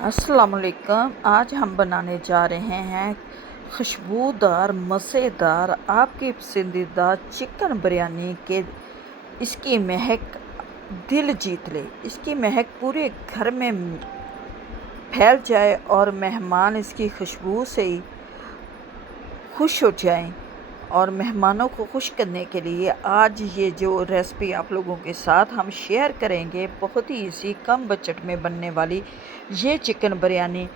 अस्सलाम वालेकुम। आज हम बनाने जा रहे हैं खुशबूदार मज़ेदार आपकी पसंदीदा चिकन बिरयानी के। इसकी महक दिल जीत ले, इसकी महक पूरे घर में फैल जाए और मेहमान इसकी खुशबू से ही खुश हो जाएं। और मेहमानों को खुश करने के लिए आज ये जो रेसिपी आप लोगों के साथ हम शेयर करेंगे, बहुत ही इसी कम बजट में बनने वाली ये चिकन बिरयानी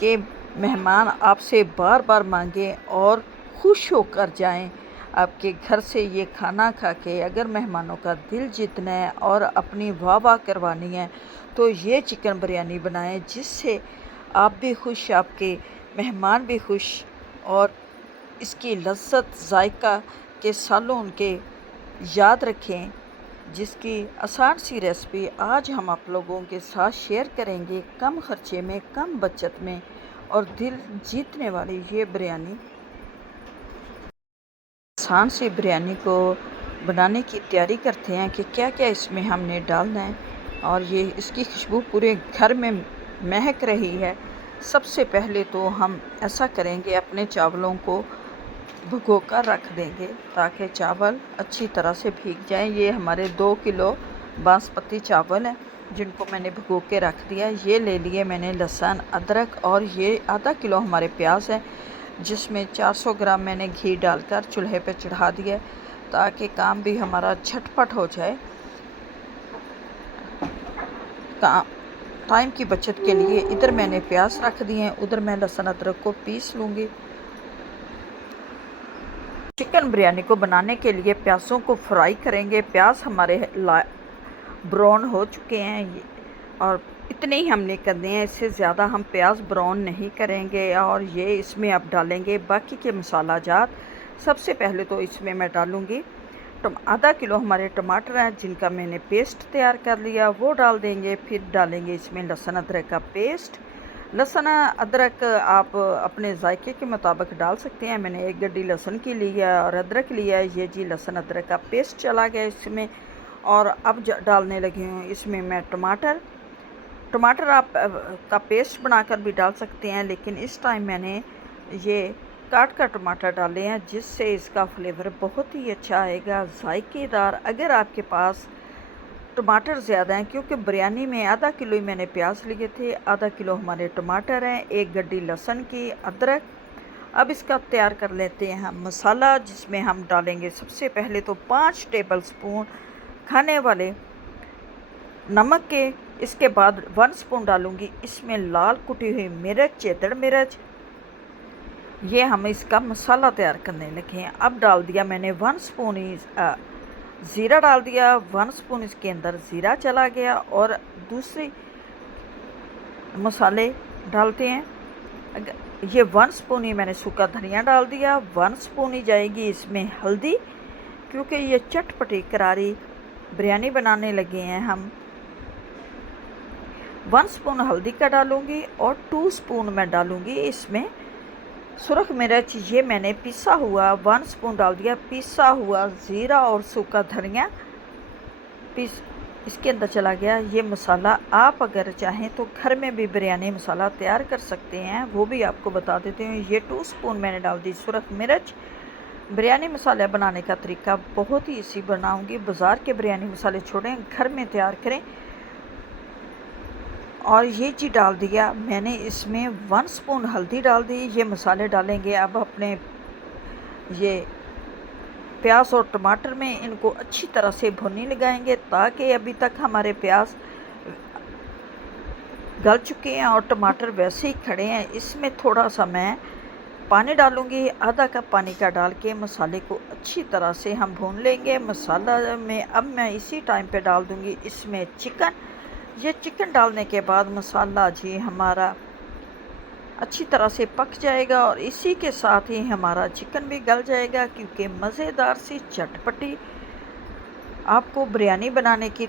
के मेहमान आपसे बार बार मांगें और खुश होकर जाएं। आपके घर से ये खाना खा के अगर मेहमानों का दिल जीतना है और अपनी वाह वाह करवानी है तो ये चिकन बिरयानी बनाएं, जिससे आप भी खुश, आपके मेहमान भी खुश और इसकी लज़्ज़त ज़ायक़ा के सालों उनके याद रखें। जिसकी आसान सी रेसिपी आज हम आप लोगों के साथ शेयर करेंगे, कम ख़र्चे में, कम बचत में और दिल जीतने वाली ये बिरयानी। आसान सी बिरयानी को बनाने की तैयारी करते हैं कि क्या क्या इसमें हमने डालना है। और ये इसकी खुशबू पूरे घर में महक रही है। सबसे पहले तो हम ऐसा करेंगे, अपने चावलों को भिगो कर रख देंगे ताकि चावल अच्छी तरह से भीग जाएं। ये हमारे 2 किलो बासमती चावल हैं जिनको मैंने भिगो के रख दिया। ये ले लिए मैंने लहसुन, अदरक और ये आधा किलो हमारे प्याज है, जिसमें 400 ग्राम मैंने घी डालकर चूल्हे पे चढ़ा दिया ताकि काम भी हमारा झटपट हो जाए। टाइम की बचत के लिए इधर मैंने प्याज रख दिए हैं, उधर मैं लहसुन अदरक को पीस लूँगी। चिकन बिरयानी को बनाने के लिए प्याज़ों को फ्राई करेंगे। प्याज हमारे ब्राउन हो चुके हैं और इतने ही हमने करने हैं, इससे ज़्यादा हम प्याज ब्राउन नहीं करेंगे। और ये इसमें अब डालेंगे बाकी के मसाला जात। सबसे पहले तो इसमें मैं डालूँगी आधा किलो हमारे टमाटर हैं जिनका मैंने पेस्ट तैयार कर लिया, वो डाल देंगे। फिर डालेंगे इसमें लहसुन अदरक का पेस्ट। लहसुन अदरक आप अपने जायके के मुताबिक डाल सकते हैं। मैंने 1 गड्डी लहसुन की ली है और अदरक लिया है। ये जी लहसुन अदरक का पेस्ट चला गया इसमें। और अब डालने लगी हूँ इसमें मैं टमाटर आप का पेस्ट बनाकर भी डाल सकते हैं, लेकिन इस टाइम मैंने ये काट कर टमाटर डाले हैं, जिससे इसका फ्लेवर बहुत ही अच्छा आएगा, जायकेदार। अगर आपके पास टमाटर ज़्यादा हैं, क्योंकि बिरयानी में आधा किलो ही मैंने प्याज लिए थे, आधा किलो हमारे टमाटर हैं, 1 गड्डी लहसुन की, अदरक। अब इसका तैयार कर लेते हैं हम मसाला, जिसमें हम डालेंगे सबसे पहले तो 5 टेबल स्पून खाने वाले नमक के। इसके बाद 1 स्पून डालूँगी इसमें लाल कुटी हुई मिर्च, चेदड़ मिर्च। ये हम इसका मसाला तैयार करने लगे हैं। अब डाल दिया मैंने 1 स्पून ही ज़ीरा डाल दिया। 1 स्पून इसके अंदर ज़ीरा चला गया। और दूसरे मसाले डालते हैं। ये 1 स्पून ही मैंने सूखा धनिया डाल दिया। 1 स्पून ही जाएगी इसमें हल्दी, क्योंकि ये चटपटी करारी बिरयानी बनाने लगे हैं हम। 1 स्पून हल्दी का डालूँगी और 2 स्पून मैं डालूँगी इसमें सुरख मिर्च। ये मैंने पिसा हुआ 1 स्पून डाल दिया। पिसा हुआ ज़ीरा और सूखा धनिया इसके अंदर चला गया। ये मसाला आप अगर चाहें तो घर में भी बिरयानी मसाला तैयार कर सकते हैं, वो भी आपको बता देती हूँ। ये 2 स्पून मैंने डाल दी सुरख मिर्च। बिरयानी मसाला बनाने का तरीका बहुत ही इसी बनाऊँगी। बाज़ार के बिरयानी मसाले छोड़ें, घर में तैयार करें। और ये चीज़ डाल दिया मैंने इसमें। 1 स्पून हल्दी डाल दी। ये मसाले डालेंगे अब अपने ये प्याज और टमाटर में, इनको अच्छी तरह से भुनने लगाएंगे ताकि अभी तक हमारे प्याज गल चुके हैं और टमाटर वैसे ही खड़े हैं। इसमें थोड़ा सा मैं पानी डालूँगी, आधा कप पानी का डाल के मसाले को अच्छी तरह से हम भून लेंगे। मसाला में अब मैं इसी टाइम पे डाल दूँगी इसमें चिकन। ये चिकन डालने के बाद मसाला जी हमारा अच्छी तरह से पक जाएगा और इसी के साथ ही हमारा चिकन भी गल जाएगा, क्योंकि मज़ेदार सी चटपटी आपको बिरयानी बनाने की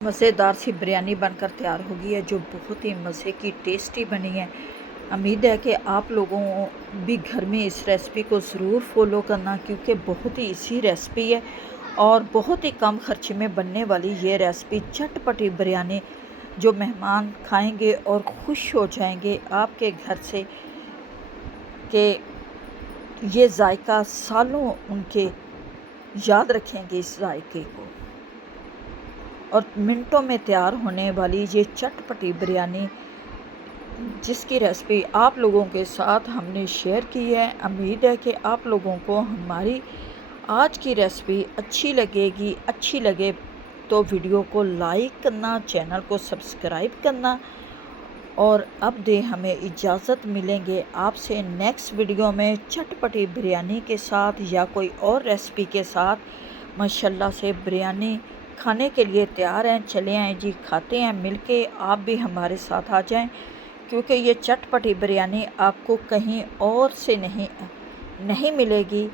मज़ेदार सी बिरयानी बनकर तैयार हो गई है, जो बहुत ही मज़े की टेस्टी बनी है। उम्मीद है कि आप लोगों भी घर में इस रेसिपी को ज़रूर फॉलो करना, क्योंकि बहुत ही इजी रेसिपी है और बहुत ही कम खर्चे में बनने वाली ये रेसिपी चटपटी बिरयानी, जो मेहमान खाएंगे और खुश हो जाएंगे आपके घर से, कि ये जायका सालों उनके याद रखेंगे इस जायके को। और मिनटों में तैयार होने वाली ये चटपटी बिरयानी, जिसकी रेसिपी आप लोगों के साथ हमने शेयर की है। उम्मीद है कि आप लोगों को हमारी आज की रेसिपी अच्छी लगे तो वीडियो को लाइक करना, चैनल को सब्सक्राइब करना। और अब दे हमें इजाज़त, मिलेंगे आपसे नेक्स्ट वीडियो में चटपटी बिरयानी के साथ या कोई और रेसिपी के साथ। माशाल्लाह से बिरयानी खाने के लिए तैयार हैं। चले आएँ जी, खाते हैं मिलके। आप भी हमारे साथ आ जाएं, क्योंकि ये चटपटी बिरयानी आपको कहीं और से नहीं मिलेगी।